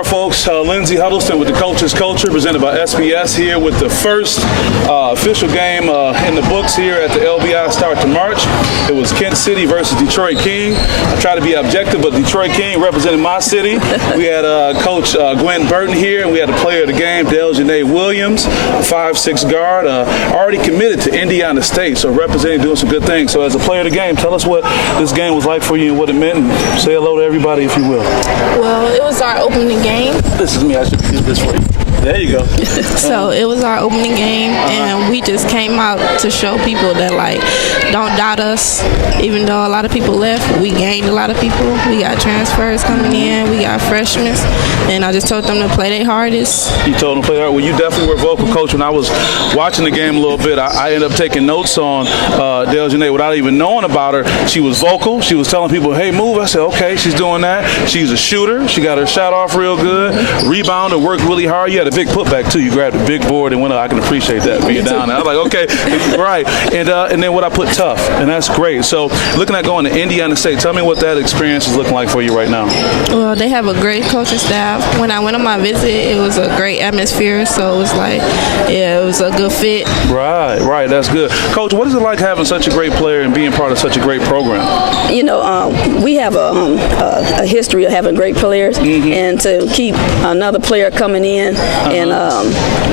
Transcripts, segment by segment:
are, folks. Lindsey Huddleston with the Coach's Culture, presented by SPS, here with the first official game in the books here at the LBI start to March. It was Kent City versus Detroit King. I try to be objective, but Detroit King represented my city. We had Coach Gwen Burton here, and we had the player of the game, Del-Janae Williams, 5'6" guard, already committed to Indiana State, so representing, doing some good things. So as a player of the game, tell us what this game was like for you and what it meant, and say hello to everybody if you will. Well, it was our opening game. This is me. I should use this for you. There you go. So it was our opening game, and we just came out to show people that, like, don't doubt us. Even though a lot of people left, we gained a lot of people. We got transfers coming in. We got freshmen. And I just told them to play their hardest. You told them to play hard? Well, you definitely were vocal, Coach. When I was watching the game a little bit, I ended up taking notes on Del-Janae without even knowing about her. She was vocal. She was telling people, hey, move. I said, okay, she's doing that. She's a shooter. She got her shot off real good. Rebounded, worked really hard. You had a big putback, too. You grabbed a big board and went up. I can appreciate that being down there. I was like, okay, right. And then what I put, tough. And that's great. So looking at going to Indiana State, tell me what that experience is looking like for you right now. Well, they have a great coaching staff. When I went on my visit, it was a great atmosphere. So it was like, yeah, it was a good fit. Right. That's good. Coach, what is it like having such a great player and being part of such a great program? You know, we have a history of having great players, and to keep another player coming in and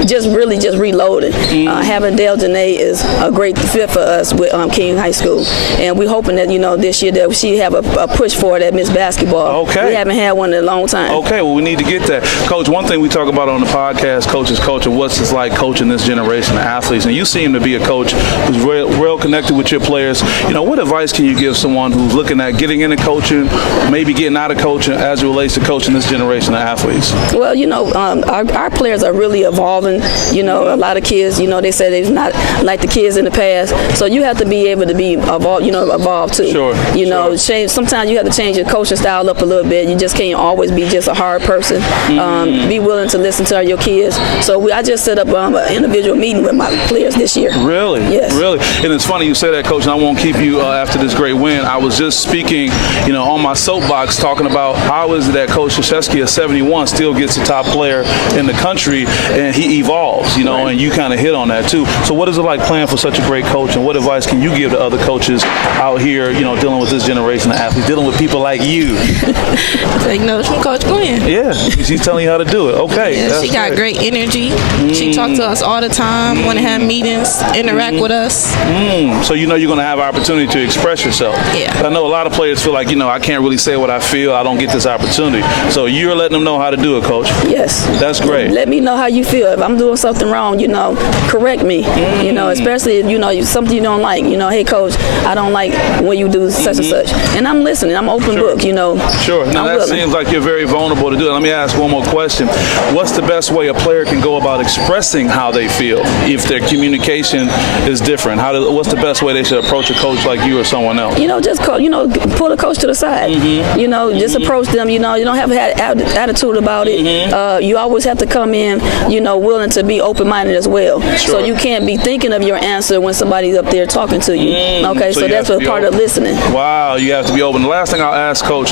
just reloading. Having Del-Janae is a great fit for us with King High School, and we're hoping that, you know, this year that she have a push for it at Miss Basketball. Okay. We haven't had one in a long time. Okay, well, we need to get that. Coach, one thing we talk about on the podcast, Coach's Culture, what's it like coaching this generation of athletes, and you seem to be a coach who's real connected with your players. You know, what advice can you give someone who's looking at getting into coaching, maybe getting out of coaching as it relates to coaching this generation of athletes? Well, you know, our players are really evolving. You know, a lot of kids, you know, they say they're not like the kids in the past. So you have to be able to be evolve too. Sure. You know, change. Sometimes you have to change your coaching style up a little bit. You just can't always be just a hard person. Be willing to listen to your kids. So I just set up an individual meeting with my players this year. Really? Yes. Really? And it's funny you say that, Coach, and I won't keep you after this great win. I was just speaking, you know, on my soapbox talking about how is it that Coach Krzyzewski at 71 still gets the top player in the country, and he evolves, you know, right. And you kind of hit on that too. So what is it like playing for such a great coach, and what advice can you give to other coaches out here, you know, dealing with this generation of athletes, dealing with people like you? Take notes from Coach Gwen. Yeah, she's telling you how to do it. Okay. Yeah, she got great energy. She talks to us all the time, want to have meetings, interact with us. So you know you're going to have opportunity to express yourself. Yeah. I know a lot of players feel like, you know, I can't really say what I feel. I don't get this opportunity. So you're letting them know how to do it, Coach. Yes. That's great. Let me know how you feel. If I'm doing something wrong, you know, correct me. You know, especially if, you know, something you don't like. You know, hey, Coach, I don't like when you do such and such. And I'm listening. I'm open book, you know. Sure. Now that seems like you're very vulnerable to do it. Let me ask one more question. What's the best way a player can go about expressing how they feel if their communication is different? What's the best way they should approach a coach like you or someone else? You know, just pull the coach to the side. You know, just approach them. You know, you don't have to have attitude about it. You always have to come in, you know, willing to be open-minded as well. Sure. So you can't be thinking of your answer when somebody's up there talking to you. Okay, so that's what part of listening. Wow, you have to be open. The last thing I'll ask, Coach,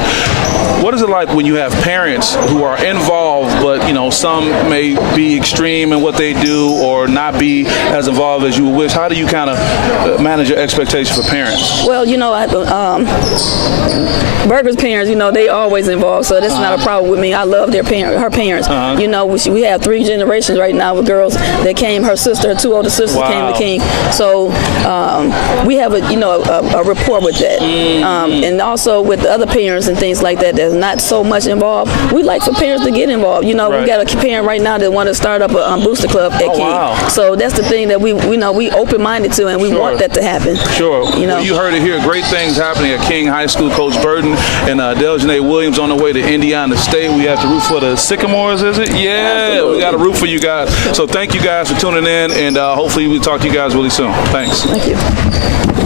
what is it like when you have parents who are involved, but, you know, some may be extreme in what they do or not be as involved as you wish? How do you kind of manage your expectations for parents? Well, you know, Burger's parents, you know, they always involved, so that's not a problem with me. I love her parents. You know, we have 3 generations right now with girls that came. Her sister, her 2 older sisters came to King. So we have a rapport with that. And also with the other parents and things like that that's not so much involved. We like for parents to get involved. You know, we got a parent right now that want to start up a booster club at King. Wow. So that's the thing that we open-minded to, and we want that to happen. Sure. You know, well, you heard it here. Great things happening at King High School. Coach Burton and Del-Janae Williams on the way to Indiana State. We have to root for the Sycamores, is it? Yeah, absolutely. We got to root for you guys. So thank you guys for tuning in, and hopefully we'll talk to you guys really soon. Thanks. Thank you.